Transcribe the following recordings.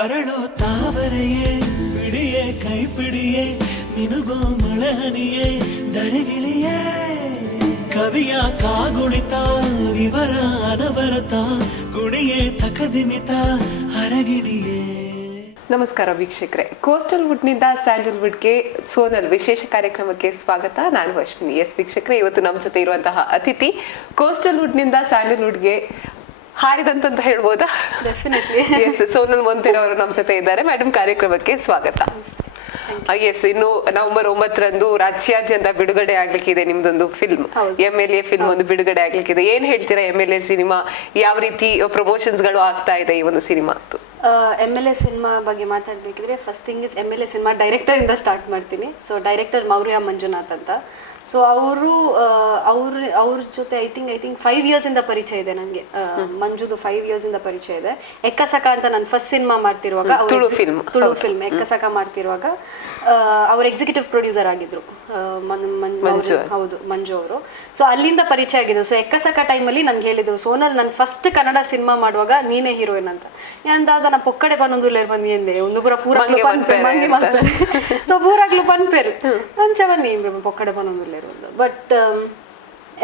ಅರಳೋ ತಾವರೆಯೇ ಬಿಡಿಯೇ ಕೈ ಪಿಡಿಯೇ ಮಿನುಗೋ ಮಳೆಹನಿಯೇ ದರೆಗಿಳಿಯೇ ಕವಿಯ ಕಾಗುಳಿತ ವಿವರ ಅನವರತ ಗುಣಿಯೇ ತಕದಿಮಿತ ಹರಗಿಣಿಯೇ. ನಮಸ್ಕಾರ ವೀಕ್ಷಕರೇ, ಕೋಸ್ಟಲ್ ವುಡ್ನಿಂದ ಸ್ಯಾಂಡಲ್ವುಡ್ಗೆ ಸೋನಲ್ ವಿಶೇಷ ಕಾರ್ಯಕ್ರಮಕ್ಕೆ ಸ್ವಾಗತ. ನಾನು ಅಶ್ವಿನಿ. ಎಸ್ ವೀಕ್ಷಕರೇ, ಇವತ್ತು ನಮ್ಮ ಜೊತೆ ಇರುವಂತಹ ಅತಿಥಿ ಕೋಸ್ಟಲ್ ವುಡ್ನಿಂದ ಸ್ಯಾಂಡಲ್ವುಡ್ಗೆ ಹಾರಿದಂತ ಹೇಳ್ಬೋದಾ? ಡೆಫಿನೆಟ್ಲಿ. ಎಸ್, ಸೋನಲ್ ಮೊಂತಿರ್ ಅವರು ನಮ್ಮ ಜೊತೆ ಇದ್ದಾರೆ. ಮೇಡಮ್, ಕಾರ್ಯಕ್ರಮಕ್ಕೆ ಸ್ವಾಗತ. ಎಸ್, ಇನ್ನು ನವೆಂಬರ್ 9ರಂದು ರಾಜ್ಯಾದ್ಯಂತ ಬಿಡುಗಡೆ ಆಗ್ಲಿಕ್ಕಿದೆ ನಿಮ್ದೊಂದು ಫಿಲ್ಮ್, MLA ಫಿಲ್ಮ್ ಒಂದು ಬಿಡುಗಡೆ ಆಗ್ಲಿಕ್ಕಿದೆ. ಏನ್ ಹೇಳ್ತೀರಾ MLA ಸಿನಿಮಾ? ಯಾವ ರೀತಿ ಪ್ರಮೋಷನ್ಸ್ ಗಳು ಆಗ್ತಾ ಇದೆ ಈ ಒಂದು ಸಿನಿಮಾ? MLA ಸಿನಿಮಾ ಬಗ್ಗೆ ಮಾತಾಡ್ಬೇಕಿದ್ರೆ first thing is MLA cinema director ಇಂದ ಸ್ಟಾರ್ಟ್ ಮಾಡ್ತೀನಿ. ಸೊ ಡೈರೆಕ್ಟರ್ ಮೌರ್ಯ ಮಂಜುನಾಥ್ ಅಂತ. ಸೊ ಅವ್ರ ಜೊತೆ ಐ ಥಿಂಕ್ 5 years ಇಂದ ಪರಿಚಯ ಇದೆ ನನಗೆ. ಮಂಜುದು 5 years ಇಂದ ಪರಿಚಯ ಇದೆ. ಎಕ್ಕಸಕ ಅಂತ ನಾನು first cinema ಮಾಡ್ತಿರುವಾಗ, Tulu film Ekkasaka ಮಾಡ್ತಿರುವಾಗ ಅವ್ರ ಎಕ್ಸಿಕ್ಯೂಟಿವ್ ಪ್ರೊಡ್ಯೂಸರ್ ಆಗಿದ್ರು ಹೌದು, ಮಂಜು ಅವರು. ಸೊ ಅಲ್ಲಿಂದ ಪರಿಚಯ ಆಗಿದ್ರು. ಸೊ ಎಕ್ಕಸಕ ಟೈಮಲ್ಲಿ ನನ್ಗೆ ಹೇಳಿದ್ರು, ಸೋನಲ್ ನಾನು ಫಸ್ಟ್ ಕನ್ನಡ ಸಿನಿಮಾ ಮಾಡುವಾಗ ನೀನೇ ಹೀರೋಯಿನ್ ಅಂತ. ಅಂದಾದ ನಾ ಪೊಕ್ಕಡೆ ಪನ್ನೊಂದುಲ್ಲೇರ್ ಬಂದಿ ಎಂದೆ ಒಂದು ಪೂರ ಮಂದಿ ಮಾಡ್ತಾರೆ. ಸೊ ಪೂರಾಗ್ಲು ಪನ್ಪೇರು ಅಂಚವನ್ನಿ ಪೊಕ್ಕಡೆ ಪನ್ನೊಂದುಲ್ಲೇರು. ಬಟ್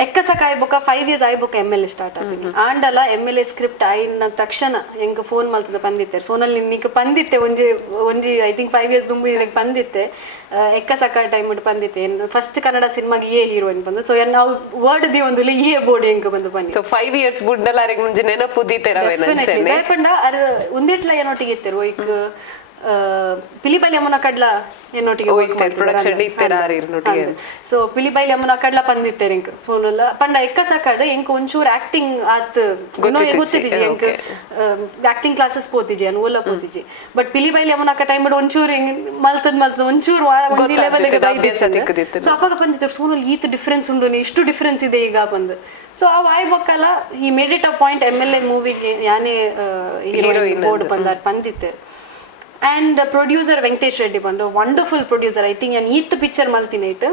ಎಕ್ಕಸಕ ಆಯ್ಬೊಕ್ಕ 5 years ಆಯ್ಬೊಕ್ಕ MLA ಸ್ಟಾರ್ಟ್ ಆಗ್ತೀನಿ. ಆಂಡಲ MLA ಸ್ಕ್ರಿಪ್ಟ್ ಆಯ್ನ ತಕ್ಷಣ ಹೆಂಗೆ ಫೋನ್ ಮಲ್ತದ ಬಂದಿತ್ತೆ ಸೋನಲ್ ನಿನಗೆ ಬಂದಿತ್ತೆ ಒಂಜಿ ಐ ಥಿಂಕ್ 5 years ದುಂಬು ನನಗೆ ಬಂದಿತ್ತೆ. ಎಕ್ಕಸಕ ಟೈಮ್ ಬಂದಿತ್ತೆ ಫಸ್ಟ್ ಕನ್ನಡ ಸಿನಿಮಾಗೆ ಏ ಹೀರೋಯಿನ್ ಬಂದು. ಸೊ ನಾವು ವರ್ಡ್ ದಿ ಒಂದು ಏ ಬೋರ್ಡ್ ಹೆಂಗೆ ಬಂದು ಬನ್ನಿ. ಸೊ 5 years ಬುಡ್ಡಲ್ಲ ಅರೆಗೆ ಮುಂಜೆ ನೆನಪುದಿತ್ತೆ ಬೇಕಂಡ ಅರ್ ಒಂದಿಟ್ಲ ಏನೊಟ್ಟಿಗೆ ಇತ್ತರು ಈಗ ಪಿಲಿಬೈಲ್ ಯಮುನ ಕಡ್ಲ ಏನೊಟ್ಟಿಗೆ ಸೊ ಪಿಲಿಬೈಲ್ ಯಮುನ ಕಡ್ಲ ಪಂದಿತ್ತೇರ್ ಎಂಕ್ ಸೋನಲ್ಲ ಪಂಡ ಎಕ್ಕಸಕಡ್ ಎಂಕ್ ಒಂಚೂರು ಆಕ್ಟಿಂಗ್ ಆತ್ ಗೊತ್ತಿದ್ದಿ ಎಂಕ್ ಆಕ್ಟಿಂಗ್ ಕ್ಲಾಸಸ್ ಪೋತಿಜಿ ಅನ್ ಓಲ ಪೋತಿಜಿ. ಬಟ್ ಪಿಲಿಬೈಲ್ ಯಮುನಕ ಟೈಮ್ ಒಂಚೂರು ಹಿಂಗ್ ಮಲ್ತದ್ ಒಂಚೂರು ಒಂಜಿ ಲೆವೆಲ್ಗೆ ಬೈದಿತ್ತು. ಸೊ ಅಪ್ಪಾಗ ಬಂದಿತ್ತು ಸೋನಲ್ ಈತ್ ಡಿಫ್ರೆನ್ಸ್ ಉಂಡು, ಇಷ್ಟು ಡಿಫ್ರೆನ್ಸ್ ಇದೆ ಈಗ ಬಂದು. ಸೊ ಆ ವಾಯ್ ಬೊಕ್ಕಲ್ಲ ಈ made it a point MLA ಮೂವಿಗೆ ಯಾನೇ ಹೀರೋಯಿನ್ ಬೋರ್ಡ್ ಪಂದಿತ್ತೆ. ಆ್ಯಂಡ್ ಪ್ರೊಡ್ಯೂಸರ್ ವೆಂಕಟೇಶ್ ರೆಡ್ಡಿ ಬಂದು ವಂಡರ್ಫುಲ್ ಪ್ರೊಡ್ಯೂಸರ್. ಐ ಥಿಂಕ್ ನಾನು ಈತ್ ಪಿಕ್ಚರ್ ಮಲ್ತಿನೈಟ್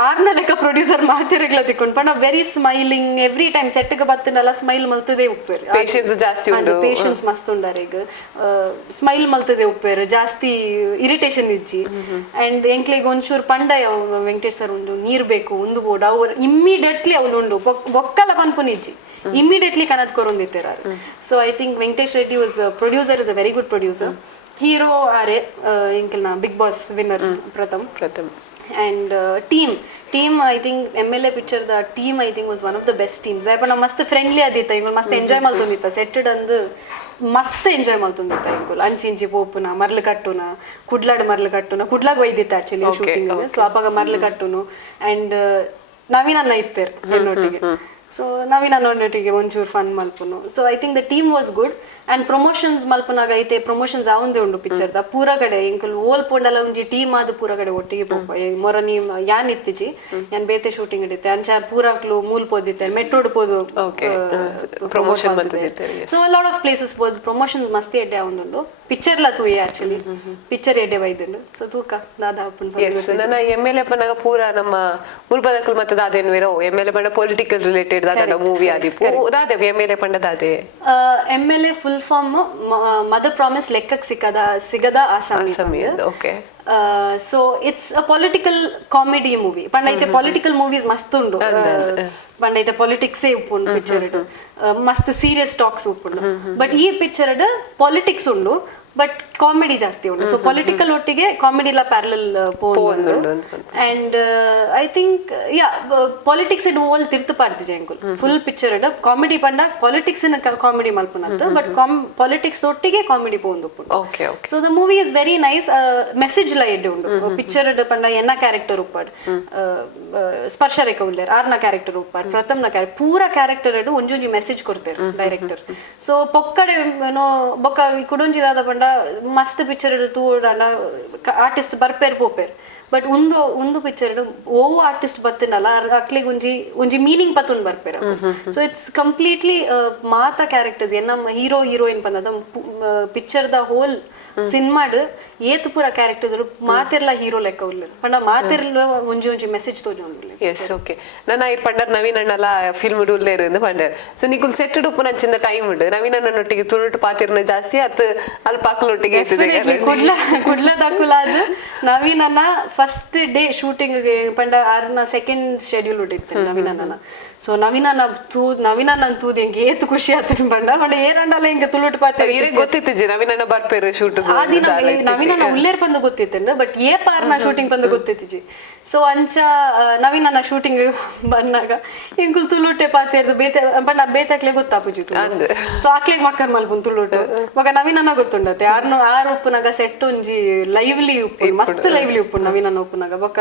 6ನ ಲೆಕ್ಕ ಪ್ರೊಡ್ಯೂಸರ್ ಮಾತಿರಗ್ಲ ತಿಕ್ಕೊಂಡು ಪಂಡ ವೆರಿ ಸ್ಮೈಲಿಂಗ್ ಎವ್ರಿ ಟೈಮ್ ಸೆಟ್ಗೆ ಬತ್ತಿನಲ್ಲ ಸ್ಮೈಲ್ ಮಲ್ತದೆ ಉಪ್ಪೇರು. ಪೇಷನ್ಸ್ ಮಸ್ತ್ ಉಂಡಾರ ಈಗ ಸ್ಮೈಲ್ ಮಲ್ತದೆ ಉಪ್ಪೇರು ಜಾಸ್ತಿ ಇರಿಟೇಷನ್ ಇಜ್ಜಿ. ಆ್ಯಂಡ್ ಎಂಕ್ಲಿಗೆ ಒಂಚೂರು ಪಂಡ ವೆಂಕಟೇಶ್ ಸರ್ ಉಂಡು ನೀರು ಬೇಕು ಒಂದು ಬೋರ್ಡ್ ಅವ್ರು ಇಮ್ಮಿಡಿಯೇಟ್ಲಿ ಅವ್ಳು ಉಂಡು ಬೊಕ್ಕಲ ಪನ್ಪುನಿಜ್ಜಿ ಇಮ್ಮಿಡಿಯೇಟ್ಲಿ ಕನದ್ ಕೊರೊಂದಿತ್ತರ. So I think Venkatesh Reddy was producer is a very good producer. Hero ಆರೆ ಇಂಕಲ್ನ big boss winner Pratham. And team I think MLA picture the team I think was one of the best teams. ಯಾಕಂದ್ರೆ ನಾವು ಮಸ್ತ್ friendly Aditya ಇಂಗಳು ಮಸ್ತ್ enjoy ಮಲ್ತೊಂದಿತ್ತ ಸೆಟ್ಟಡ್ ಅಂದು ಮಸ್ತ್ enjoy ಮಲ್ತೊಂದಿತ್ತ ಇಂಗಳು ಅಂಚಿ ಪೋಪುನ ಮರ್ಲು ಕಟ್ಟುನ ಕುಡ್ಲಾಗ್ ಒಯ್ದಿತ್ತ ಆಕ್ಚುಲಿ ಶೂಟಿಂಗ್. ಸೊ ಅಪ್ಪಾಗ ಮರ್ಲು ಕಟ್ಟುನು ಆ್ಯಂಡ್ ನವೀನನ್ನ ಇತ್ತೇರ್ ಎಲ್ಲೊಟ್ಟಿಗೆ. ಸೊ ನವೀನನ್ನೊಟ್ಟಿಗೆ ಒಂಚೂರು ಫನ್ ಮಲ್ಪುನು. So I think the team was good. And promotions ಮಲ್ಪನಾಗ ಐತೆ ಪ್ರಮೋಷನ್ಸ್ ಅವಂದೇ ಉಂಡು ಪಿಕ್ಚರ್ದ ಪೂರ ಕಡೆ ಇಂಕಲ್ ಓಲ್ ಪೋಂಡಲ್ಲ ಒಂಜಿ ಟೀಮ್ ಆದ ಪೂರ ಕಡೆ ಒಟ್ಟಿಗೆ ಪೋಪ ಮೊರ ನೀ ಯಾನ್ ಇತ್ತಿಜಿ ಯಾನ್ ಬೇತೆ ಶೂಟಿಂಗ್ ಇಡಿತ್ತೆ ಅಂಚ ಪೂರಾಕ್ಲು ಮೂಲ್ ಪೋದಿತ್ತೆ ಮೆಟ್ರೋಡ್ ಪೋದು promotion. So lot of places ಪೋದು ಪ್ರಮೋಷನ್ಸ್ ಮಸ್ತಿ ಎಡ್ಡೆ ಅವಂದುಂಡು ಪಿಕ್ಚರ್ಲ ತೂಯೆ ಆಕ್ಚುಲಿ ಪಿಕ್ಚರ್ ಎಡ್ಡೆ ವೈದುಂಡು. ಸೊ ತೂಕ ದಾದ ನನ್ನ MLA ಪನ್ನಾಗ ಪೂರ ನಮ್ಮ ಮುಲ್ಪದಕ್ಕಲ್ ಮತ್ತೆ ದಾದೇನ್ವೇರೋ MLA ಪಂಡ ಪೊಲಿಟಿಕಲ್ ರಿಲೇಟೆಡ್ ದಾದ ಮೂವಿ ಆದಿಪ್ಪು ದಾದೆ MLA ಪಂಡ ದಾದೆ MLA full form mother promise ಲೆಕ್ಕಕ್ಕೆ ಸಿಗದ ಆಸಾಮಿ. So it's a political comedy movie. ಪಂಡೈತೆ ಪೊಲಿಟಿಕಲ್ ಮೂವೀಸ್ ಮಸ್ತ್ ಉಂಡು, ಪಂಡೈತೆ ಪೊಲಿಟಿಕ್ಸೇ ಉಪ್ಪುಂಡು ಪಿಕ್ಚರ್ ಮಸ್ತ್ ಸೀರಿಯಸ್ ಟಾಕ್ಸ್ ಉಪ್ಪುಂಡು. ಬಟ್ ಈ ಪಿಕ್ಚರ್ ಪಾಲಿಟಿಕ್ಸ್ ಉಂಡು ಬಟ್ ಕಾಮಿಡಿ ಜಾಸ್ತಿ ಉಂಟು. ಸೊ ಪೊಲಿಟಿಕಲ್ ಒಟ್ಟಿಗೆ ಕಾಮಿಡಿ ಎಲ್ಲ ಪ್ಯಾರಲಲ್ ಪೋಂಡು. And I think yeah politics ಇಡ್ ಓಲ್ ತಿರ್ತು ಪಾಡ್ತಿಜೆ ಅಂಕುಲ್ ಫುಲ್ ಪಿಕ್ಚರ್ ಇಡ್ ಕಾಮಿಡಿ ಪಂಡ ಪಾಲಿಟಿಕ್ಸ್ ಕಾಮಿಡಿ ಮಲ್ಪುನಂತ ಬಟ್ ಪಾಲಿಟಿಕ್ಸ್ ಒಟ್ಟಿಗೆ ಕಾಮಿಡಿ ಪೋಂದು. So the movie is very nice. Message ಲ ಎಡ್ಡೆ ಉಂಡು ಪಿಕ್ಚರ್ ಇಡ್ ಪಂಡ ಎನ್ನ ಕ್ಯಾರೆಕ್ಟರ್ ಉಪ್ಪಾಡ್ ಸ್ಪರ್ಶ ರೇಖ ಉಳ್ಳೇರ್ ಆರ್ನ ಕ್ಯಾರೆಕ್ಟರ್ ಉಪ್ಪಾಡ್ ಪ್ರಥಮ್ನ ಕ್ಯಾರೆಕ್ಟರ್ ಪೂರ ಕ್ಯಾರೆಕ್ಟರ್ ಇಡ್ ಒಂಜೊಂಜಿ ಮೆಸೇಜ್ ಕೊಡ್ತೇವೆ ಡೈರೆಕ್ಟರ್. ಸೊ ಪೊಕ್ಕಡೆ ಬೊಕ್ಕ ಕುಡೊಂಜಿದಾದ ಪಂಡ ಮಸ್ತ್ ಪಿಕ್ಚರ್ ತೂಡ ಆರ್ಟಿಸ್ಟ್ ಬರ್ಪೇರ್ ಪೋಪೇರ್ ಬಟ್ ಒಂದು ಪಿಕ್ಚರ್ ಓವ್ ಆರ್ಟಿಸ್ಟ್ ಬತ್ತಿನಲ್ಲ ಅಕ್ಲಿಗೆ ಒಂಜಿ ಮೀನಿಂಗ್ ಪತ್ತೊಂದು ಬರ್ಪೇರ ಸೊ ಇಟ್ಸ್ ಕಂಪ್ಲೀಟ್ಲಿ ಮಾತ ಕ್ಯಾರೆಕ್ಟರ್ಸ್ ನಮ್ಮ ಹೀರೋ ಹೀರೋಯಿನ್ ಬಂದದ ಪಿಕ್ಚರ್ ದ ಹೋಲ್ ಸಿನಿಮಾಡ್ ಏತು ಪೂರ ಕ್ಯಾರೆಕ್ಟರ್ಸ್ ಮಾತಿರ್ಲ ಹೀರೋ ಲೆಕ್ಕ ಉರ್ಲಿ ಪಂಡ ಮಾತಿರ್ಲ ಒಂಜಿ ಮೆಸೇಜ್ ತೋಜೊಂದುರ್ಲಿ ಎಸ್ ಓಕೆ ನನ್ನ ಈ ಪಂಡರ್ ನವೀನ್ ಅಣ್ಣಲ ಫಿಲ್ಮ್ ಉಳ್ಳೇರು ಎಂದು ಪಂಡರ್ ಸೊ ನಿಕುಲ್ ಸೆಟ್ ಉಪ್ಪು ನಂಚಿಂದ ಟೈಮ್ ಉಂಡು ನವೀನ್ ಅಣ್ಣನೊಟ್ಟಿಗೆ ತುಳುಟು ಪಾತಿರ್ನ ಜಾಸ್ತಿ ಅತ್ತು ಅಲ್ಲಿ ಪಾಕಲೊಟ್ಟಿಗೆ ಕುಡ್ಲ ದಕ್ಕುಲಾದ ನವೀನ್ ಅಣ್ಣ ಫಸ್ಟ್ ಡೇ ಶೂಟಿಂಗ್ ಪಂಡ ಆರ್ನ ಸೆಕೆಂಡ್ ಶೆಡ್ಯೂಲ್ ಉಟ್ಟಿತ್ತು ನವೀನ್ ಅಣ್ಣನ ಸೊ ನವೀನ ತೂದ್ ಹೆಂಗೆ ಏತು ಖುಷಿ ಆತ ಪಂಡ ಏರಂಡಲ್ಲ ಹಿಂಗೆ ತುಳುಟು ಪಾತಿ ಗೊತ್ತಿತ್ತು ನವೀನ ಬರ್ಪೇರು ಶೂಟ್ ಆ ದಿನ ನವೀನ ಉಳ್ಳೇರ್ ಬಂದು ಗೊತ್ತಿತ್ತು ಬಟ್ ಏ ಪಾರ್ನ ಶೂಟಿಂಗ್ ಬಂದು ಗೊತ್ತಿತ್ತು ಸೊ ಅಂಚ ನವೀನ ಶೂಟಿಂಗ್ ಬಂದಾಗ ಹಿಂಗುಲ್ ತುಳುಟೆ ಪಾತಿರ್ದು ಬೇತಾಕ್ಲೆ ಗೊತ್ತಾಪುಜಿ ಸೊ ಆಕ್ಲೆಗ್ ಮಕ್ಕರ್ ಮಲ್ಪುನ್ ತುಳುಟು ಮಗ ನವೀನ ಗೊತ್ತುಂಡತ್ತೆ ಆರು ಉಪ್ಪುನಾಗ ಸೆಟ್ ಒಂಜಿ ಲೈವ್ಲಿ ಉಪ್ಪು ಮಸ್ತ್ ಲೈವ್ಲಿ ಉಪ್ಪು ನವೀನ ಉಪ್ಪುನಾಗ ಬೊಕ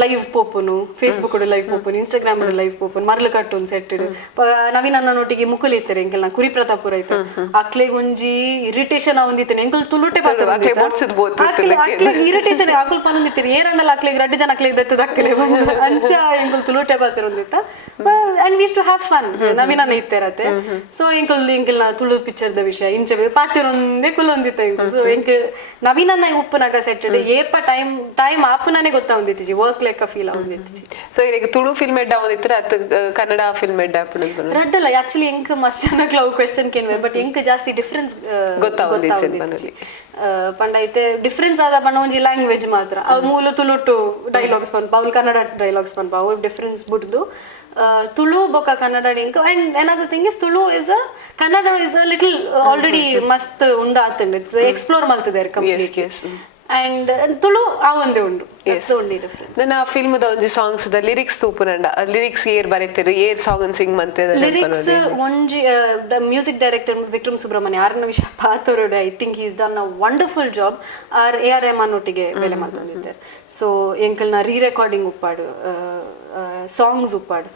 ಲೈವ್ ಪೋಪುನು ಫೇಸ್ಬುಕ್ ಲೈವ್ ಪೋಪುನು ಇನ್ಸ್ಟಾಗ್ರಾಮ್ ಲೈವ್ ಪೋಪುನು ಮರ್ಲು ಕಟ್ಟುನ್ ಸೆಟ್ ನವೀನ್ ನೊಟ್ಟಿಗೆ ಮುಕುಲ್ ಇತ್ತಾರೆ ಎಂಕಲ್ ನಾ ಕುರಿ ಪ್ರತಾಪುರ ಐತೆ ಅಕ್ಲೆಗ್ ಒಂಜಿ ಇರಿಟೇಷನ್ ಆವಂದಿತ್ತೇನೆ ಎಂಕಲ್ ತುಳುಟೆ ಇರಿಟೇಷನ್ ಆಕುಲ್ ಪನೊಂದಿತ್ತೀರಿ ಏರಣ್ಣಲ್ಲ ಅಕ್ಲೆಗ್ ರಡ್ಡು ಜನ ಅಕ್ಲೆಗ್ ದತ್ತದ ಅಕ್ಕಲೆ ಅಂಚ ಎಂಕಲ್ ತುಳುಟೆ ಪಾತ್ರ ಒಂದಿತ್ತ and was to have fun ನವೀನ ಇತ್ತೇರತ್ತೆ ಸೊ ಎಂಕಲ್ ನಾ ತುಳು ಪಿಕ್ಚರ್ದ ವಿಷಯ ಇಂಚೆ ಪಾತಿರೊಂದೇ ಕುಲ್ ಒಂದಿತ್ತ ಎಂಕಲ್ ಸೊ ಎಂಕ್ ನವೀನ ಉಪ್ಪುನಾಗ ಸೆಟ್ ಏಪ ಟೈಮ್ ಆಪುನಾನೆ ಗೊತ್ತಾವ ವರ್ಕ್ ಲೆಕ್ಕ ಫೀಲ್ ಆವಂದಿತ್ತು ಸೊ ಈಗ ತುಳು ಫಿಲ್ಮ್ ಎಡ್ಡ ಆವಂದಿತ್ತರ ಅತ್ ಕನ್ನಡ ಫಿಲ್ಮ್ ಎಡ್ಡ ಆಪುಂಡು ರಡ್ಡಲ್ಲ ಆಕ್ಚುಲಿ ಎಂಕ್ ಮಸ್ಟ್ ಜನಕ್ ಲವ್ ಕ್ವೆಶ್ಚನ್ ಕೇನ್ವೆ ಬಟ್ ಎಂಕ್ ಜಾಸ್ತಿ ಡಿಫರೆನ್ಸ್ ಗೊತ್ತಾವಂದಿತ್ತು ಪಂಡ ಐತೆ ಡಿಫರೆನ್ಸ್ ಆದ ಪಂಡ ಒಂಜಿ ಲ್ಯಾಂಗ್ವೇಜ್ ಮಾತ್ರ ಅವ್ ಮೂಲ ತುಳುಟು ಡೈಲಾಗ್ಸ್ ಪನ್ಪ ಅವ್ಲು ಕನ್ನಡ ಡೈಲಾಗ್ಸ್ ಪನ್ಪ ಅವ್ ಡಿಫರೆನ್ಸ್ ಬಿಡ್ದು ತುಳು ಬೊಕ ಕನ್ನಡ ಎಂಕ್ and another thing is Tulu Kannada is a little already ಮಸ್ತ್ ಉಂಡ ಆತಂಡ್ ಇಟ್ಸ್ ಎಕ್ಸ್ಪ್ಲೋರ್ ಮಲ್ತದೆ ಕಂಪ್ಲೀಟ್ಲಿ and ತುಳು ಆ ಒಂದೇ ಉಂಡು only difference ನನ್ನ ಫಿಲ್ಮ್ ದ ಒಂಜಿ ಸಾಂಗ್ಸ್ ದ ಲಿರಿಕ್ಸ್ ತೂಪುನಂಡ ಲಿರಿಕ್ಸ್ ಏರ್ ಬರೆತಿರು ಏರ್ ಸಾಂಗ್ ಅನ್ ಸಿಂಗ್ ಮಂತೆದ ಲಿರಿಕ್ಸ್ ಒಂಜಿ ಮ್ಯೂಸಿಕ್ ಡೈರೆಕ್ಟರ್ ವಿಕ್ರಮ್ ಸುಬ್ರಹ್ಮಣ್ಯ ಆರ್ನ ವಿಷಯ ಪಾತೋರಡೆ I think he is done a wonderful job AR Rahman ಒಟ್ಟಿಗೆ ಬೆಲೆ ಮಾಡ್ಕೊಂಡಿದ್ದಾರೆ ಸೊ ಎಂಕಲ್ನ ರೀ ರೆಕಾರ್ಡಿಂಗ್ ಉಪ್ಪಾಡು ಸಾಂಗ್ಸ್ ಉಪ್ಪಾಡು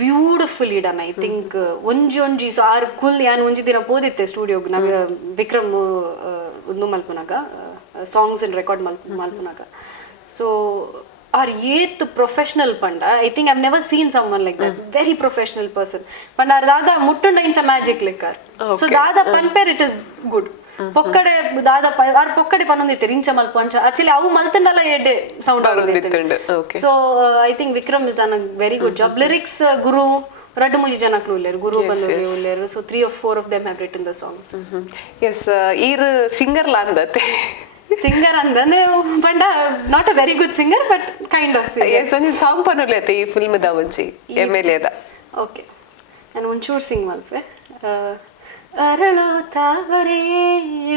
ಬ್ಯೂಟಿಫುಲಿ ಡನ್ ಐ ಥಿಂಕ್ ಒಂಜಿ ಸೊ ಆರ್ ಕುಲ್ ಯಾನ್ ಒಂಜಿ ದಿನ ಹೋದಿತ್ತೆ ಸ್ಟುಡಿಯೋಗ್ ನಾವ್ ವಿಕ್ರಮ್ ಒಂದು ಮಲ್ಪುನಾಗ ಸಾಂಗ್ಸ್ ಅಂಡ್ ರೆಕಾರ್ಡ್ ಮಲ್ಪುನಾಗ ಸೊ ಆರ್ ಏತ್ ಪ್ರೊಫೆಷನಲ್ ಪಂಡ I think I've never seen someone like that very professional person ಪಂಡ ಆರ್ ದಾದ ಮುಟ್ಟುಂಡ ಇಂಚ ಮ್ಯಾಜಿಕ್ ಲೆಕ್ಕರ್ ಸೊ ದಾದ ಪನ್ಪೇರ್ ಇಟ್ ಇಸ್ ಗುಡ್ ಪೊಕ್ಕಡೆ ದಾದ ಆರ್ ಪೊಕ್ಕಡೆ ಪನ್ನೊಂದಿತ್ತೀರಿ ಇಂಚ ಮಲ್ಪ ಅಂಚ ಆಕ್ಚುಲಿ ಅವು ಮಲ್ತಂಡಲ್ಲ ಎಡ್ಡೆ ಸೌಂಡ್ ಆಗೋದಿತ್ತು so I think Vikram is done a very good job lyrics ಗುರು ರಡ್ಡು ಮೂಜಿ ಜನಕ್ಲು ಉಳ್ಳೇರು ಗುರು ಬಂದವ್ರು ಉಳ್ಳೇರು so 3 or 4 of them have written the songs yes ಈರ್ ಸಿಂಗರ್ ಲಾಂದತೆ ಸಿಂಗರ್ ಅಂದ್ರೆ ಪಂಡ not a very good singer but kind of singer yes ಒಂಜಿ ಸಾಂಗ್ ಪನ್ನುಲೆತೆ ಈ ಫಿಲ್ಮ್ ದ ಒಂಜಿ ಎಮ್ಎಲ್ಎದ ಓಕೆ ನಾನು ಒಂಚೂರು ಸಿಂಗ್ ಮಲ್ಪೆ ಅರಳೋ ತಾವರೆಯೇ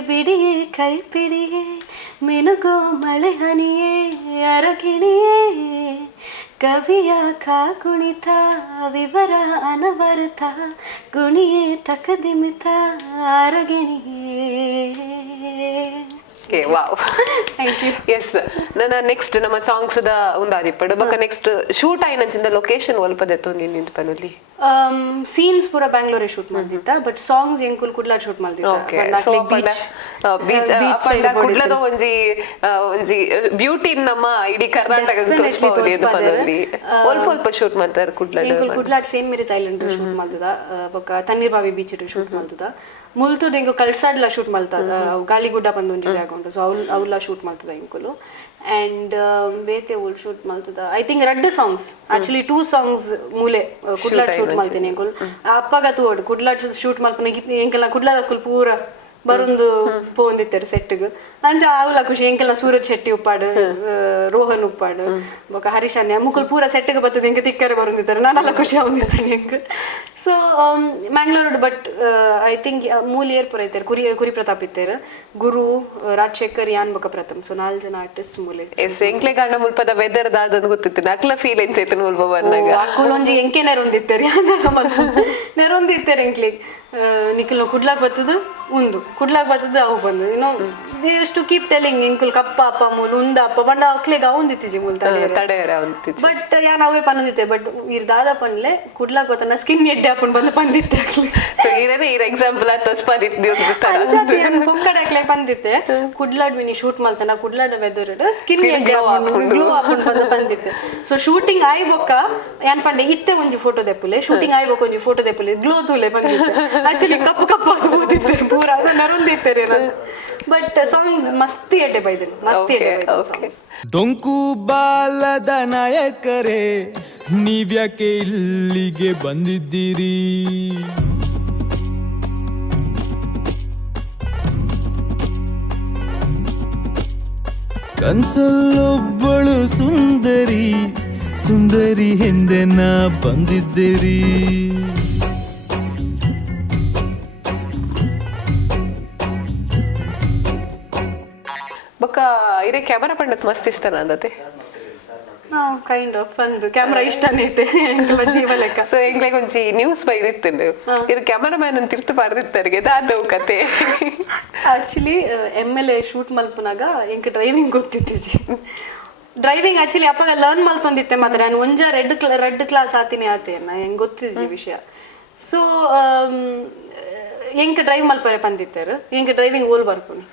ಬಿಡಿಯೇ ಕೈ ಪಿಡಿಯೇ ಮಿನುಗೋ ಮಳೆ ಹನಿಯೇ ಅರಗಿಣಿಯೇ ಕವಿಯ ಕಾಗುಣಿತ ವಿವರ ಅನವರತ ಗುಣಿಯೇ ತಕದಿಮಿತ ಅರಗಿಣಿಯೇ okay wow thank you yes ನನ್ನ ನೆಕ್ಸ್ಟ್ ನಮ್ಮ ಸಾಂಗ್ಸ್ ದ ಉಂದಾದಿಪ್ಪಡು ಬೊಕ ನೆಕ್ಸ್ಟ್ ಶೂಟ್ ಆಯ್ನಂಚಿಂದ ಲೊಕೇಶನ್ ಒಲ್ಪದೆತ್ತು ನಿಂದು ಪನುಲಿ ಸೀನ್ಸ್ ಪೂರ ಬ್ಯಾಂಗ್ಳೂರೇ ಶೂಟ್ ಮಾಡ್ತಿದ್ದ ಬಟ್ ಸಾಂಗ್ಸ್ ಎಂಕುಲ್ ಕುಡ್ಲಾಡ್ ಶೂಟ್ ಕುಡ್ಲದ ಒಂಜಿ ಬ್ಯೂಟಿ ನಮ್ಮ ಇಡೀ ಕರ್ನಾಟಕದ ತೋರಿಸ್ಬೋದು ಇದು ಪನುಲಿ ಒಲ್ಪ ಶೂಟ್ ಮಾಡ್ತಾರೆ ಕುಡ್ಲಾಡ್ ಸೇಂಟ್ ಮೇರೀಸ್ ಐಲ್ಯಾಂಡ್ ಶೂಟ್ ಮಾಡ್ತದ ಬೊಕ ತಣ್ಣೀರ್ ಬಾವಿ ಬೀಚ್ ಶೂಟ್ ಮಾಡ್ತದ ಮುಲ್ತುಡ್ ಎಂಕು ಕಳ್ಸಾಡ್ಲ ಶೂಟ್ ಮಲ್ತದ ಗಾಳಿಗುಡ್ಡ ಬಂದು ಒಂಜಿ ಜಾಗ ಉಂಟು ಸೊ ಅವ್ಲ ಶೂಟ್ ಮಲ್ತದ ಎಂಕುಲು ಅಂಡ್ ಬೇತೆ ಉಲ್ ಶೂಟ್ ಮಲ್ತದ ಐ ಥಿಂಕ್ ರಡ್ಡು ಸಾಂಗ್ಸ್ ಆಕ್ಚುಲಿ 2 ಸಾಂಗ್ಸ್ ಮೂಲೆ ಕುಡ್ಲಾಡ್ ಶೂಟ್ ಮಲ್ತೇನೆ ಎಂಕುಲ್ ಅಪ್ಪಗ ತೂಡ್ ಕುಡ್ಲಾಡ್ ಶೂಟ್ ಮಲ್ಪನ ಎಂಕಲ್ನ ಕುಡ್ಲಾದ ಕುಲ್ ಪೂರ ಬರುಂದು ಪೋಂದಿತ್ತಾರೆ ಸೆಟ್ಗ್ ಅಂಚ ಆವುಲ ಖುಷಿ ಎಂಕಲ್ನ ಸೂರಜ್ ಶೆಟ್ಟಿ ಉಪ್ಪಾಡು ರೋಹನ್ ಉಪ್ಪಾಡು ಬೊಕ ಹರೀಶಾನ್ಯ ಮುಕುಲ್ ಪೂರ ಸೆಟ್ಗ್ ಬತ್ತದ ಎಂಕ ತಿಕ್ಕರೆ ಬರುಂದಿತ್ತಾರೆ ನಾನೆಲ್ಲ ಖುಷಿ ಆವಂದಿತ್ತೇನೆ ಎಂಕ್ so Mangalore but I think ಮೂಲ ಏರ್ ಪುರ ಇತ್ತಾರೆ ಕುರಿ ಪ್ರತಾಪ್ ಇತ್ತಾರೆ ಗುರು ರಾಜಶೇಖರ್ ಯಾನ್ ಬೊಕ ಪ್ರಥಮ್ ಸೊ 4 ಜನ ಆರ್ಟಿಸ್ಟ್ ಮೂಲೆ ಎಸ್ ಎಂಕ್ಲೆ ಗಂಡ ಮುಲ್ಪದ ವೆದರ್ ದಾದನ್ ಗೊತ್ತಿತ್ತು ಅಕ್ಲ ಫೀಲ್ ಎಂಚೈತೆ ಮುಲ್ಪ ಬಂದಾಗ ಅಕ್ಕುಲ್ ಒಂಜಿ ಎಂಕೆ ನೆರೊಂದಿತ್ತಾರೆ ನೆರೊಂದಿತ್ತಾರೆ ಎಂಕ್ಲಿಗ್ ನಿಖಿಲ್ ಕುಡ್ಲಾಕ್ ಬತ್ತದು ಒಂದು ಕುಡ್ಲಾಗ ಬರ್ತದೆ ಅವು ಬಂದು they use to keep telling ಇಂಕುಲ್ ಕಪ್ಪ ಅಪ್ಪ ಮೂಲ್ ಉಂದ ಅಪ್ಪ ಬಂಡ ಅಕ್ಲೆಗ ಅವಂದಿತ್ತಿಜಿ ಮೂಲ್ ತಡೆಯರೆ ಬಟ್ ಯಾನ್ ಅವೇ ಪನ್ನದಿತ್ತೆ ಬಟ್ ಇರ್ ದಾದ ಪನ್ಲೆ ಕುಡ್ಲಾಗ ಬತ್ತನ ಸ್ಕಿನ್ ಎಡ್ಡೆ ಅಪ್ಪನ್ ಬಂದು ಬಂದಿತ್ತೆ ಅಕ್ಲೆ ಸೊ ಈರೇನೆ ಈ ಎಕ್ಸಾಂಪಲ್ ತೋರ್ಸ್ಪಾದಿತ್ತು ಪೊಕ್ಕಡೆ ಅಕ್ಲೆ ಬಂದಿತ್ತೆ ಕುಡ್ಲಾಡ್ ಮಿನಿ ಶೂಟ್ ಮಲ್ತನ ಕುಡ್ಲಾಡ ವೆದರ್ ಸ್ಕಿನ್ ಎಡ್ಡೆ ಗ್ಲೋ ಅಪ್ಪನ್ ಬಂದು ಬಂದಿತ್ತೆ ಸೊ ಶೂಟಿಂಗ್ ಆಯ್ ಬೊಕ್ಕ ಯಾನ್ ಪಂಡೆ ಇತ್ತೆ ಒಂಜಿ ಫೋಟೋ ದೆಪ್ಪುಲೆ ಶೂಟಿಂಗ್ ಆಯ್ ಬೊಕ್ಕ ಒಂಜಿ ಫೋಟೋ ದೆಪ್ಪುಲೆ ಗ್ಲೋ ತೂಲೆ ಬಂದಿತ್ತೆ ಆಕ್ಚುಲಿ ಕಪ್ಪು ಕಪ್ಪು ಅದು ಓದಿತ್ತೆ ಪೂರ ನರೊಂದಿತ್ತೇರೆ ಬಟ್ ಸಾಂಗ್ಸ್ ಮಸ್ತಿ ಎಡ್ಡೆ ಬೈದನು ಮಸ್ತಿ ಎಡ್ಡೆ ಡೊಂಕು ಬಾಲದ ನಾಯಕರೇ ನೀವ್ಯಾಕೆ ಇಲ್ಲಿಗೆ ಬಂದಿದ್ದೀರಿ ಕನ್ಸಲ್ಲೊಬ್ಬಳು ಸುಂದರಿ ಸುಂದರಿ ಹಿಂದೆ ನಾ ಬಂದಿದ್ದೀರಿ ಬೊಕ್ಕ ಇರೇ ಕ್ಯಾಮರಾ ಪಂಡತ್ ಮಸ್ತ್ ಇಷ್ಟ ನಂದತೆ ಕೈಂಡ್ ಆಫ್ ಒಂದು ಕ್ಯಾಮ್ರಾ ಇಷ್ಟನೇ ಐತೆ ಜೀವ ಲೆಕ್ಕ ಸೊ ಎಂಗ್ಲೆ ಒಂಜಿ ನ್ಯೂಸ್ ಬೈದಿತ್ತಂಡು ಇದು ಕ್ಯಾಮರಾಮ್ಯಾನ್ ಅಂತ ತಿರ್ತು ಪಾರ್ದಿತ್ತರಿಗೆ ದಾದವು ಕತೆ ಆಕ್ಚುಲಿ MLA ಶೂಟ್ ಮಲ್ಪನಾಗ ಎಂಕ್ ಡ್ರೈವಿಂಗ್ ಗೊತ್ತಿತ್ತೀಜಿ ಡ್ರೈವಿಂಗ್ ಆಕ್ಚುಲಿ ಅಪ್ಪಾಗ ಲರ್ನ್ ಮಲ್ತೊಂದಿತ್ತೆ ಮಾತ್ರ ನಾನು ಒಂಜ ರೆಡ್ ಕ್ಲಾಸ್ ಆತೀನಿ ಆತೇನ ಹೆಂಗ್ ಗೊತ್ತಿದ್ಜಿ ವಿಷಯ ಸೊ ಎಂಕ್ ಡ್ರೈವ್ ಮಲ್ಪರೆ ಬಂದಿತ್ತೇರು ಎಂಕ್ ಡ್ರೈವಿಂಗ್ ಓಲ್ ಬರ್ಪುನಿ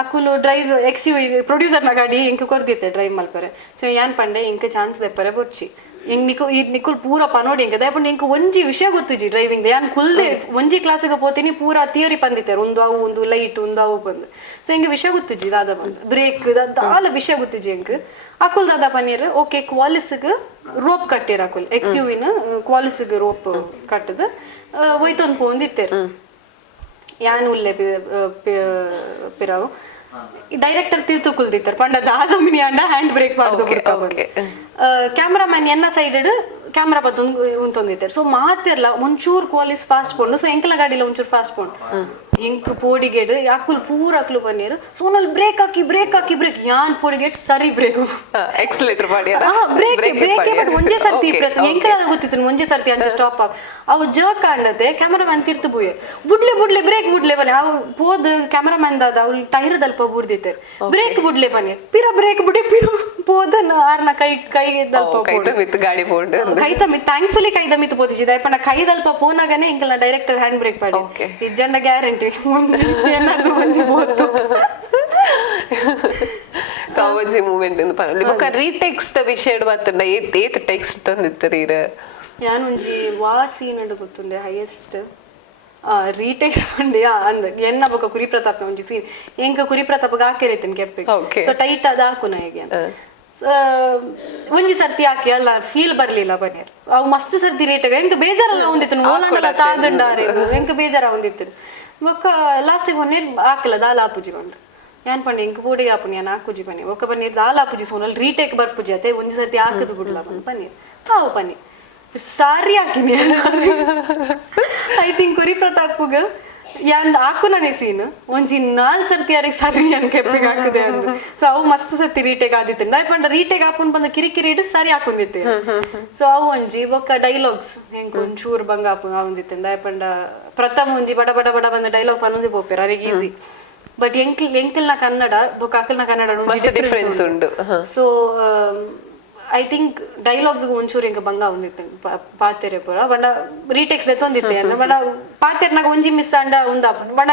ಆಕುಲು ಡ್ರೈವ್ XUV ಪ್ರೊಡ್ಯೂಸರ್ನ ಗಾಡಿ ಇಂಕ ಕೊರ್ದಿತ್ತೆ ಡ್ರೈವ್ ಮಲ್ಪರೆ ಸೊ ಯಾನ್ ಪಂಡೆ ಇಂಕ ಚಾನ್ಸ್ ದೆಪ್ಪರೆ ಬೊಚ್ಚಿ ಹಿಂಗ್ ನಿಕುಲ್ ಪೂರ ಪನೋಡಿ ಇಂಕ ದಯಪಂಡು ಇಂಕ ಒಂಜಿ ವಿಷಯ ಗೊತ್ತಿಜಿ ಡ್ರೈವಿಂಗ್ ಯಾನ್ ಕುಲ್ದೆ ಒಂಜಿ ಕ್ಲಾಸಿಗೆ ಪೋತೀನಿ ಪೂರ ಥಿಯರಿ ಬಂದಿತ್ತೆ ಒಂದು ಅವು ಒಂದು ಲೈಟ್ ಒಂದು ಅವು ಬಂದು ಸೊ ಹಿಂಗೆ ವಿಷಯ ಗೊತ್ತಿಜಿ ದಾದ ಬಂದು ಬ್ರೇಕ್ ದಾಲ ವಿಷಯ ಗೊತ್ತಿಜಿ ಇಂಕ ಆಕುಲ್ ದಾದ ಪನ್ನೀರ್ ಓಕೆ ಕ್ವಾಲಿಸ್ಗೆ ರೋಪ್ ಕಟ್ಟಿರ ಆಕುಲ್ XUVನ ಕ್ವಾಲಿಸ್ಗೆ ರೋಪ್ ಕಟ್ಟದ ಒಯ್ತೊಂದು ಪೋಂದಿತ್ತೇರು ಯಾನ್ ಉಲ್ಲೆ ಪಿರಾವು ಡೈರೆಕ್ಟರ್ ತಿರ್ತು ಕುಲ್ದಿತ್ತಾರೆ ಪಂಡ ದಾದ ಮಿನಿ ಅಂಡ ಹ್ಯಾಂಡ್ ಬ್ರೇಕ್ ಮಾಡ್ದು ಕ್ಯಾಮ್ರಾಮನ್ ಎನ್ನ ಸೈಡೆಡ್ ಕ್ಯಾಮ್ರಾ ಬತ್ತು ಉಂತೊಂದಿತ್ತಾರೆ ಸೊ ಮಾತಿರ್ಲ ಒಂಚೂರು ಕ್ವಾಲಿಸ್ ಫಾಸ್ಟ್ ಪೋಂಡು ಸೊ ಎಂಕಲ ಗಾಡಿಲ ಒಂಚೂರು ಫಾಸ್ಟ್ ಪೋಂಡು ಎಂಕ್ ಪೋಡಿಗೆಡ್ ಯಾಕುಲ್ ಪೂರ ಅಕ್ಲು ಬನ್ನೀರು ಸೊ ನಲ್ಲಿ ಬ್ರೇಕ್ ಹಾಕಿ ಯಾನ್ ಪೋಡಿಗೆಡ್ ಸರಿ ಬ್ರೇಕ್ ಎಕ್ಸಲೇಟರ್ ಮಾಡಿ ಬ್ರೇಕ್ ಬಟ್ ಒಂಜೇ ಸರ್ತಿ ಪ್ರೆಸ್ ಎಂಕಲ ಗೊತ್ತಿತ್ತು ಒಂಜೇ ಸರ್ತಿ ಅಂತ ಸ್ಟಾಪ್ ಅವು ಜರ್ಕ್ ಕಾಂಡತೆ ಕ್ಯಾಮರಾಮನ್ ತಿರ್ತು ಬುಯರ್ ಬುಡ್ಲೆ ಬ್ರೇಕ್ ಬುಡ್ಲೆ ಬನ್ನಿ ಅವು ಪೋದ್ ಕ್ಯಾಮರಾಮನ್ ದಾದ ಅವ್ಲು ಟೈರ್ ದಲ್ಪ ಬುಡ್ದಿತ್ತಾರೆ ಬ್ರೇಕ್ ಬುಡ್ಲೆ ಬನ್ನಿ ಪಿರ ಬ್ರೇಕ್ ಬುಡಿ ಪಿರ ಪೋದನ್ ಆರ್ನ ಕೈ ದಲ್ಪ ಗಾಡಿ ಪೋಂಡು ಕೈತಮಿತ್ ಥ್ಯಾಂಕ್ಫುಲಿ ಕೈದಮಿತ್ ಪೋತಿಜಿ ದಯಪಂಡ ಕೈದಲ್ಪ ಪೋನಾಗನೆ ಇಂಕಲ ಡೈರೆಕ್ಟರ್ ಹ್ಯಾಂಡ್ ಬ್ರೇಕ್ ಪಾಡಿ ಇಜ್ಜಂಡ ಗ್ಯಾರಂಟಿ ಸೊ ಒಂಜಿ ಮೂಮೆಂಟ್ ಇಂದ ಪನೊಲಿ ಬೊಕ ರೀಟೆಕ್ಸ್ಟ್ ವಿಷಯ ಬತ್ತಂಡ ಏತ್ ಟೆಕ್ಸ್ಟ್ ತಂದಿತ್ತರೀರ ಯಾನ್ ಒಂಜಿ ವಾಸಿ ನಡು ಗೊತ್ತುಂಡೆ ಹೈಯೆಸ್ಟ್ ರೀಟೆಕ್ಸ್ಟ್ ಪಂಡೆ ಅಂದ ಎನ್ನ ಬೊಕ ಕುರಿ ಪ್ರತಾಪ್ ಒಂಜಿ ಸೀನ್ ಎಂಕ ಕುರಿ ಪ್ರತಾಪ್ಗ ಹಾಕಿರೈತನ್ ಕೆಪ್ಪೆ ಸೊ ಟೈಟ್ ಅದ ಹಾಕುನ ಹೇಗೆ ಒಂಜಿ ಸರ್ತಿ ಹಾಕಿ ಅಲ್ಲ ಫೀಲ್ ಬರ್ಲಿಲ್ಲ ಬನ್ನಿರ್ ಅವು ಮಸ್ತ್ ಸರ್ತಿ ರೇಟ್ ಎಂಕ ಬೇಜಾರಲ್ಲ ಒಂದಿತ್ತು ಓಲಾಂಡಲ ತಾಗಂಡಾರೆ ಎಂಕ ಬೇಜಾರ ಒಂದಿತ್ತು ಬೊಕ್ಕ ಲಾಸ್ಟಿಗೆ ಒನ್ನೇರ್ ಹಾಕಲ್ಲ ದಾಲ್ ಆಪುಜಿ ಬಂದು ಯಾನ್ ಪಂಡೆ ಎಂಕ ಪೂಡಿ ಆಪುನಿ ಯಾನ್ ಹಾಕುಜಿ ಬನ್ನಿ ಒಕ್ಕ ಪನ್ನೀರ್ ದಾಲ್ ಆಪುಜಿ ಸೋನಲ್ಲಿ ರೀಟೇಕ್ ಬರ್ಪುಜಿ ಅತೆ ಒಂಜಿ ಸರ್ತಿ ಹಾಕದು ಬಿಡ್ಲ ಬಂದು ಪನ್ನೀರ್ ಹಾವು ಪನ್ನೀರ್ ಸಾರಿ ಹಾಕಿನಿ ಐ ಥಿಂಕ್ ಕುರಿ ಪ್ರತಾಪ್ಗ ಯಾನ್ ಹಾಕುನೇ ಸೀನ್ ಒಂಜಿ 4 ಸರ್ತಿ ಯಾರಿಗೆ ಸರಿ ಅನ್ ಕೆಪ್ಪಿಗೆ ಹಾಕದೆ ಅಂದು ಸೊ ಅವು ಮಸ್ತ್ ಸರ್ತಿ ರೀಟೇಕ್ ಆದಿತ್ತೆ ದಯಪಂಡ ರೀಟೇಕ್ ಹಾಕೊಂಡ್ ಬಂದ ಕಿರಿಕಿರಿ ಇಡು ಸರಿ ಹಾಕೊಂಡಿತ್ತೆ ಸೊ ಅವು ಒಂಜಿ ಬೊಕ್ಕ ಡೈಲಾಗ್ಸ್ ಹೆಂಗ್ ಒಂಚೂರು ಬಂಗ ಹಾಕೊಂಡಿತ್ತೆ ದಯಪಂಡ ಪ್ರಥಮ ಒಂಜಿ ಬಡ ಬಂದ ಡೈಲಾಗ್ ಪನ್ನೊಂದು ಬೋಪೇರ ಅರಿಗೆ ಈಸಿ ಬಟ್ ಎಂಕಲ್ನ ಕನ್ನಡ ಬೊಕ್ಕ ಅಕಲ್ನ ಕನ್ನಡ ಡಿಫರೆನ್ಸ್ ಉಂಡು ಸೊ ಐ ಥಿಂಕ್ ಡೈಲಾಗ್ಸ್ ಒಂಚೂರು ಎಂಕ ಬಂಗ ಒಂದಿತ್ತೆ ಪಾತೆರೆ ಪೂರ ಬಡ ರೀಟೇಕ್ಸ್ ದೆತ್ತೊಂದಿತ್ತೆ ಬಡ ಪಾತೆರ್ನಾಗ ಒಂಜಿ ಮಿಸ್ ಅಂಡ ಉಂದ ಬಡ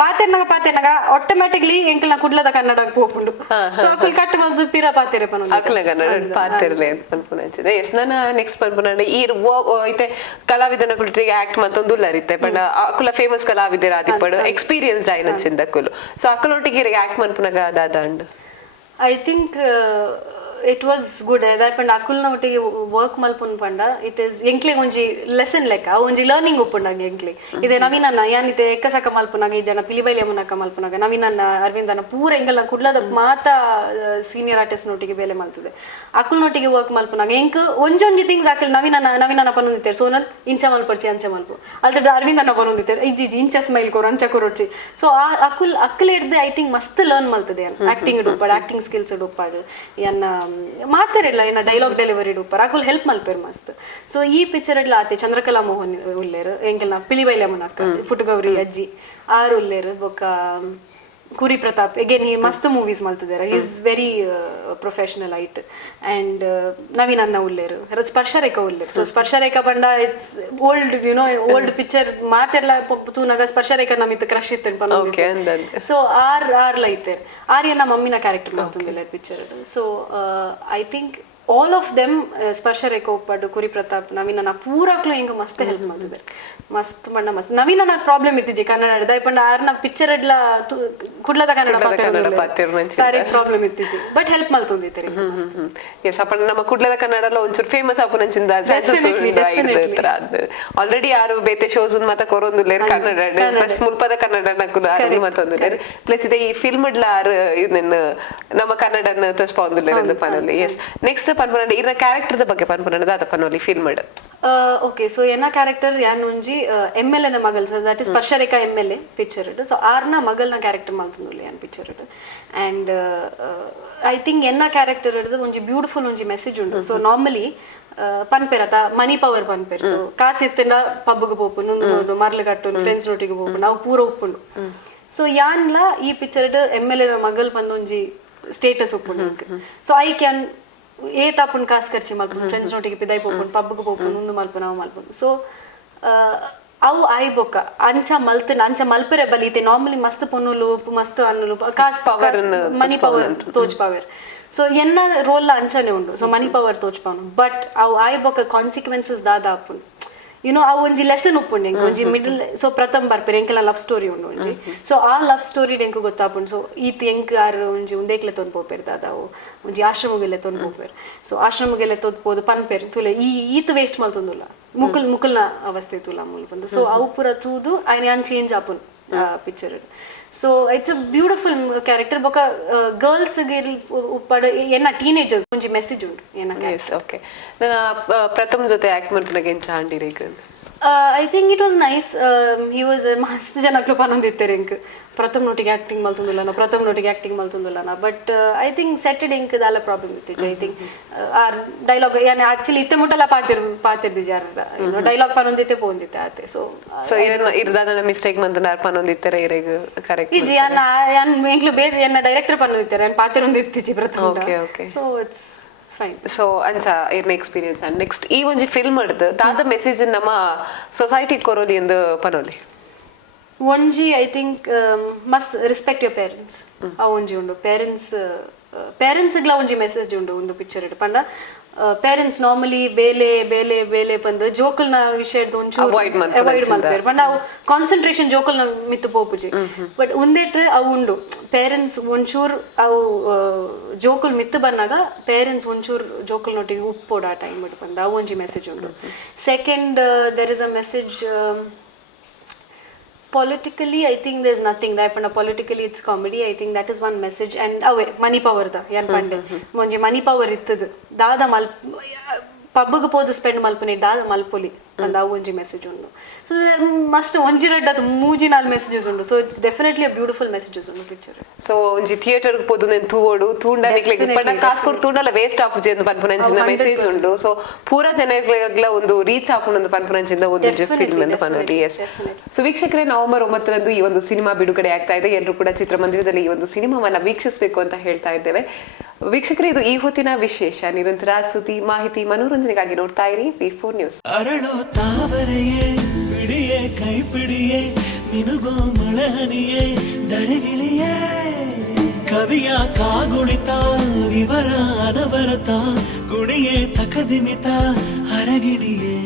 ಪಾತೆರ್ನಾಗ ಆಟೋಮ್ಯಾಟಿಕ್ಲಿ ಎಂಕಲ್ನ ಕುಡ್ಲದ ಕನ್ನಡ ಪೋಪುಂಡು ಸೊ ಅಕುಲ್ ಕಟ್ ಮಲ್ದು ಪಿರ ಪಾತೆರೆ ಪನೊಂದು ಅಕಲ ಕನ್ನಡ ಪಾತೆರ್ಲೆ ಪನ್ಪುನಂಚಿದೆ ಎಸ್ ನನ್ನ ನೆಕ್ಸ್ಟ್ ಪನ್ಪುನಂಡೆ ಈ ಐತೆ ಕಲಾವಿದನ ಕುಲ್ಟಿಗೆ ಆಕ್ಟ್ ಮತ್ತೊಂದು ಲರಿತೆ ಬಡ ಅಕುಲ ಫೇಮಸ್ ಕಲಾವಿದರ ಆದಿಪಡು ಎಕ್ಸ್ಪೀರಿಯನ್ಸ್ಡ್ ಆಯ್ನಚ್ಚಿಂದ ಅಕುಲು ಸೊ ಅಕಲೊಟ್ಟಿಗೆ ಅಕ್ಟ್ ಮನ್ಪುನಗ ಅದಾದ and I think it was good dayapanda akulna ottige work malpun panda it is enkle onji lesson lekka onji learning uppundange enkle ide navinanna yanite ekkasaka malpunaga ee jana pilibaile munaka malpunaga navinanna arvindana pura engala kudlada mata senior artist notige bele maltude akul notige work malpunaga enk onji things akil navinana panunditer sonal incha malparchi ancha malpu alda arvindana panunditer iji incha smile kor ancha korchi so akul edde I think mast learn maltude acting do acting skills do padu yanna ಮಾತಾರಿಲ್ಲ ಏನ dialogue delivery ಉಪ್ಪರ್ ಅಕುಲ್ help ಮಲ್ಪೇರ್ ಮಸ್ತ್ so ಈ picture ಎಲ್ಲ ಆತೆ ಚಂದ್ರಕಲಾ ಮೋಹನ್ ಉಲ್ಲೇರು ಎಂಗೆಲ್ಲ ಪಿಲಿಬೈಲೆ ಮುನಕ್ಕ ಪುಟಗೌರಿ ಅಜ್ಜಿ ಆರು ಉಲ್ಲೇರು ಬೊಕ್ಕ ಕುರಿ ಪ್ರತಾಪ್ ಅಗೇನ್ ಹಿ ಮಸ್ತ್ ಮೂವೀಸ್ ಮಲ್ತಿದ್ದಾರೆ ಹಿ ಇಸ್ ವೆರಿ ಪ್ರೊಫೆಷನಲ್ ಐಟ್ ಆ್ಯಂಡ್ ನವೀನ್ ಅನ್ನ ಉಲ್ಲೇರು ಸ್ಪರ್ಶರೇಖಾ ಉಲ್ಲೇರು ಸೊ ಸ್ಪರ್ಶರೇಖಾ ಪಂಡ it's old you know old picture ಮಾತೆಲ್ಲ ತೂನಾಗ ಸ್ಪರ್ಶರೇಖಾ ನಮಿತ್ ಕ್ರಶ್ ಇತ್ತು ಸೊ ಆರ್ ಲೈತೇರ್ ಆರ್ಯ ನಮ್ಮ ಮಮ್ಮಿನ ಕ್ಯಾರೆಕ್ಟರ್ ಮಾಡ್ತಿಲ್ಲ picture so I think all of them Sparsharekha ಒಪ್ಪಡು ಕುರಿ ಪ್ರತಾಪ್ ನವೀನ ಪೂರಾಕ್ಲು ಹಿಂಗೆ ಮಸ್ತ್ ಹೆಲ್ಪ್ ಮಾಡ್ತಿದ್ದಾರೆ ಮಸ್ತ್ ಬಣ್ಣ ಮಸ್ತ್ ನವೀನ ನಾಕ್ ಪ್ರಾಬ್ಲಮ್ ಇತ್ತಿಜಿ ಕನ್ನಡ ದಯಪಂಡ ಆರ್ನ ಪಿಕ್ಚರ್ ಎಡ್ಲ ಕುಡ್ಲದ ಕನ್ನಡ ಸಾರಿ ಪ್ರಾಬ್ಲಮ್ ಇತ್ತಿಜಿ ಬಟ್ ಹೆಲ್ಪ್ ಮಲ್ತೊಂದಿತ್ತಾರೆ ಎಸ್ ಅಪ್ಪ ನಮ್ಮ ಕುಡ್ಲದ ಕನ್ನಡ ಒಂಚೂರು ಫೇಮಸ್ ಆಪುನಂಚಿಂದ ಆಲ್ರೆಡಿ ಯಾರು ಬೇತೆ ಶೋಸ್ ಮತ್ತ ಕೊರೊಂದುಲ್ಲೇರ್ ಕನ್ನಡ ಪ್ಲಸ್ ಮುಲ್ಪದ ಕನ್ನಡ ನಕ್ಕು ಮತ್ತೊಂದುಲ್ಲೇರ್ ಪ್ಲಸ್ ಇದೆ ಈ ಫಿಲ್ಮ್ ಇಡ್ಲ ಆರು ಇದನ್ನ ನಮ್ಮ ಕನ್ನಡನ ತೋರ್ಸ್ಪೊಂದುಲ್ಲೇರ್ ಅಂತ ಪನೊಲಿ ಎಸ್ ನೆಕ್ಸ್ಟ್ ಪನ್ಪುನಂಡ ಇರ್ನ ಕ್ಯಾರೆಕ್ಟರ್ ಬಗ್ಗೆ ಪನ್ಪುನಂಡ ದಾದ ಪನೊಲಿ ಫಿಲ್ಮ್ ಇಡ್ ಓಕೆ ಸೊ ಎನ್ನ ಕ್ಯಾರೆಕ್ಟರ್ ಯಾನ್ ಒಂಜಿ ಎಮ್ ಎಲ್ ಎನ ಮಗಲ್ so that is Sparsharekha M L A picture ಇಡ್ ಸೊ ಆರ್ನ ಮಗಲ್ನ ಕ್ಯಾರೆಕ್ಟರ್ ಮಲ್ತುಂದುಲ್ಲೆ ಯಾನ್ ಪಿಕ್ಚರ್ ಇಡ್ ಆ್ಯಂಡ್ ಐ ಥಿಂಕ್ ಎನ್ನ ಕ್ಯಾರೆಕ್ಟರ್ ಇಡ್ದು ಒಂಜಿ ಬ್ಯೂಟಿಫುಲ್ ಒಂಜಿ ಮೆಸೇಜ್ ಉಂಡು ಸೊ ನಾರ್ಮಲಿ ಪನ್ಪೆರತ ಮನಿ ಪವರ್ ಪನ್ಪೆರ್ ಸೊ ಕಾಸು ಎತ್ತಿಂದ ಪಬ್ಗೆ ಪೋಪು ನುಂದು ಮರ್ಲು ಕಟ್ಟು ಫ್ರೆಂಡ್ಸ್ ನೊಟ್ಟಿಗೆ ಪೋಪು ನಾವು ಪೂರ ಉಪ್ಪುಂಡು ಸೊ ಯಾನ್ಲ ಈ ಪಿಕ್ಚರ್ ಇಡ್ ಎಮ್ ಎಲ್ ಎನ ಮಗಲ್ ಬಂದೊಂಜಿ ಸ್ಟೇಟಸ್ ಉಪ್ಪುಂಡು ಸೊ ಐ ಕ್ಯಾನ್ ಏತಾಪುನ್ ಕಾಸು ಖರ್ಚಿ ಮಲ್ಪುನು ಫ್ರೆಂಡ್ಸ್ ನೊಟ್ಟಿಗೆ ಪಿದೈ ಪೋಪುನು ಪಬ್ಗೆ ಪೋಪುನು ಮುಂದೆ ಮಲ್ಪುನು ನಾವು ಮಲ್ಪುನು ಸೊ ಅವು ಆಯ್ ಬೊಕ್ಕ ಅಂಚ ಮಲ್ತಿನ ಅಂಚ ಮಲ್ಪರೆ ಬಲೀತೆ ನಾರ್ಮಲಿ ಮಸ್ತ್ ಪೊನ್ನುಲು ಮಸ್ತ್ ಅನ್ನುಲು ಕಾಸು money power Toj power so ಎನ್ನ ರೋಲ್ ಅಂಚನೆ ಉಂಡು so money power Toj Pavan but ಅವು ಆಯ್ ಬೊಕ್ಕ ಕಾನ್ಸಿಕ್ವೆನ್ಸಸ್ ದಾದ ಆಪುನು ಯುನೋ ಅವು ಒಂಜಿ ಲೆಸನ್ ಉಪ್ಪುಂಡು ಎಂಕ್ ಒಂಜಿ ಮಿಡಲ್ ಸೊ ಪ್ರಥಮ್ ಬರ್ಪೇರು ಎಂಕೆಲ್ಲ ಲವ್ ಸ್ಟೋರಿ ಉಂಡು ಒಂಜಿ ಸೊ ಆ ಲವ್ ಸ್ಟೋರಿ ಎಂಕ್ ಗೊತ್ತಾಪುಂಡು ಸೊ ಈತ್ ಎಂಕ್ ಆರು ಒಂಜಿ ಉಂದೇಕ್ಲೆ ತೊಂದು ಪೋಪೇರು ದಾದಾವು ಒಂಜಿ ಆಶ್ರಮಗೆಲ್ಲ ತೊಂದು ಪೋಪೇರು ಸೊ ಆಶ್ರಮಗೆಲ್ಲ ತೊಂದು ಪೋದು ಪನ್ಪೇರು ತುಲೆ ಈತ್ ವೇಸ್ಟ್ ಮಲ್ತೊಂದುಲ್ಲ ಮುಕುಲ್ನ ಅವಸ್ಥೆ ತುಲ ಮೂಲ ಬಂದು ಸೊ ಅವು ಪೂರ ತೂದು ಆಯ್ನ ಚೇಂಜ್ ಆಪುನ್ picture so it's a beautiful character ಬೊಕ ಗರ್ಲ್ಸ್ ಉಪ್ಪಡ ಎನ್ನ ಟೀನೇಜರ್ಸ್ ಒಂಜಿ ಮೆಸೇಜ್ ಉಂಟು ಎನ್ನ ಓಕೆ ನನ್ನ ಪ್ರಥಮ್ ಜೊತೆ ಆಕ್ಟ್ ಮಾಡ್ಕೊಂಡಾಗ ಎಂಚ ಆಂಡಿರಿ ಈಗ I think it was nice he was ಮಸ್ತ್ ಜನಕ್ಲು ಪನೊಂದಿತ್ತಾರೆ ಎಂಕ್ ಪ್ರಥಮ್ ನೋಟಿಗೆ ಆಕ್ಟಿಂಗ್ ಮಲ್ತೊಂದುಲ್ಲನ ಪ್ರಥಮ್ ನೋಟಿಗೆ ಆಕ್ಟಿಂಗ್ ಮಲ್ತೊಂದುಲ್ಲನ ಬಟ್ ಐ ಥಿಂಕ್ ಸೆಟೆಡ್ ಎಂಕ್ ದಾಲ ಪ್ರಾಬ್ಲಮ್ ಇತ್ತಿಜಿ ಐ ಥಿಂಕ್ ಆ ಡೈಲಾಗ್ ಯಾನ್ ಆಕ್ಚುಲಿ ಇತ್ತೆ ಮುಟ್ಟಲ ಪಾತಿರ್ದಿಜಿ ಯಾರ ಡೈಲಾಗ್ ಪನೊಂದಿತ್ತೆ ಪೋಂದಿತ್ತೆ ಆತೆ ಸೊ ಇರ್ದಾದ ಮಿಸ್ಟೇಕ್ ಮಂತನ ಪನೊಂದಿತ್ತಾರೆ ಇರೆಗ್ ಕರೆಕ್ಟ್ ಇಜಿ ಯಾನ್ ಎಂಕ್ಲು ಬೇರೆ ಎನ್ನ ಡೈರೆಕ್ಟರ್ ಪನೊಂದಿತ್ತಾರೆ ಯಾನ್ ಪಾತಿರೊಂದಿತ್ತಿಜಿ ಪ್ರಥಮ್ ಓಕೆ ಸೊ ಇಟ್ಸ್ ಸೊ ಅಂಚ ಇರ್ನ ಎಕ್ಸ್ಪೀರಿಯನ್ಸ್ ಅಂಡ್ ನೆಕ್ಸ್ಟ್ ಈ ಒಂಜಿ ಫಿಲ್ಮ್ ಹಿಡ್ದು ದಾದ ಮೆಸೇಜ್ ನಮ್ಮ ಸೊಸೈಟಿ ಕೊರೋಲಿ ಎಂದು ಪನೋಲಿ ಒಂಜಿ I think must respect your parents ಆ ಒಂಜಿ ಉಂಡು ಪೇರೆಂಟ್ಸ್ಗ್ಲ ಒಂಜಿ ಮೆಸೇಜ್ ಉಂಡು ಒಂದು ಪಿಕ್ಚರ್ ಇಡ್ ಪಂಡ ಪೇರೆಂಟ್ಸ್ ನಾರ್ಮಲಿ ಬೇಲೆ ಬಂದು ಜೋಕಲ್ನ ವಿಷಯದ ಒಂಚೂರು ಅವಾಯ್ಡ್ ಮಾಡ್ತಾರೆ ಬಟ್ ನಾವು ಕಾನ್ಸಂಟ್ರೇಷನ್ ಜೋಕಲ್ನ ಮಿತ್ತು ಪೋಪುಜಿ ಬಟ್ ಒಂದೇಟ್ ಅವು ಉಂಡು ಪೇರೆಂಟ್ಸ್ ಒಂಚೂರು ಅವು ಜೋಕಲ್ ಮಿತ್ತು ಬಂದಾಗ ಪೇರೆಂಟ್ಸ್ ಒಂಚೂರು ಜೋಕಲ್ನೊಟ್ಟಿಗೆ ಉಪ್ಪೋಡು ಆ ಟೈಮ್ ಬಿಟ್ಟು ಬಂದ ಅವು ಒಂಜಿ ಮೆಸೇಜ್ ಉಂಡು second there is a message politically I think there's nothing that but politically it's comedy I think that is one message and away money power da yan pande monje money power ittadu dada mal ಪಬ್ಗೆ ಪೋದು spend ಮಲ್ಪನೆ ದಾದ ಮಲ್ಪೊಲಿ ಅಂದ ಒಂಜಿ message ಉಂಡು so there must ಒಂಜಿ ರಡ್ಡದು ಮೂಜಿ ನಾಲ್ messages ಉಂಡು so it's definitely a beautiful messages ಉಂಡು ಪಿಕ್ಚರ್ ಸೊ ಒಂಜಿ ಥಿಯೇಟರ್ ಪೋದು ನೆನ್ ತೂವೋಡು ತೂಂಡನಿಕ್ಲೆ ಪಂಡ ಕಾಸ್ ಕೊಡ್ ತೂಂಡಲ ವೇಸ್ಟ್ ಆಪುಜಿ ಅಂತ ಪನ್ಪುನಂಚಿನ ಮೆಸೇಜ್ ಉಂಡು ಸೊ ಪೂರ ಜನಗಳ ಒಂದು ರೀಚ್ ಆಪುನಂದು ಪನ್ಪುನಂಚಿನ ಒಂದು ಫಿಲ್ಮ್ ಅಂತ ಪನೋಲಿ ಎಸ್ ಸೊ ವೀಕ್ಷಕರೇ ನವೆಂಬರ್ 9ರಂದು ಈ ಒಂದು ಸಿನಿಮಾ ಬಿಡುಗಡೆ ಆಗ್ತಾ ಇದೆ ಎಲ್ಲರೂ ಕೂಡ ಚಿತ್ರಮಂದಿರದಲ್ಲಿ ಈ ಒಂದು ಸಿನಿಮಾವನ್ನ ವೀಕ್ಷಿಸಬೇಕು ಅಂತ ಹೇಳ್ತಾ ಇದ್ದೇವೆ ವೀಕ್ಷಕರೇ ಇದು ಈ ಹೊತ್ತಿನ ವಿಶೇಷ ನಿರಂತರ ಸುದ್ದಿ ಮಾಹಿತಿ ಮನೋರಂಜನೆಗಾಗಿ ನೋಡ್ತಾ ಇರಿ V4 ನ್ಯೂಸ್ ಅರಳೋ ತಾವರೆಯೇ ಬಿಡಿಯೇ ಕೈ ಪಿಡಿಯೇ ಮಿನುಗೋ ಮಳೆಹನಿಯೇ ದಡಗಿಳಿಯೇ ಕವಿಯ ಕಾಗುಳಿತ ವಿವರ ಅನವರತ ಗುಣಿಯೇ ತಕದಿಮಿತ ಹರಗಿಡಿಯೇ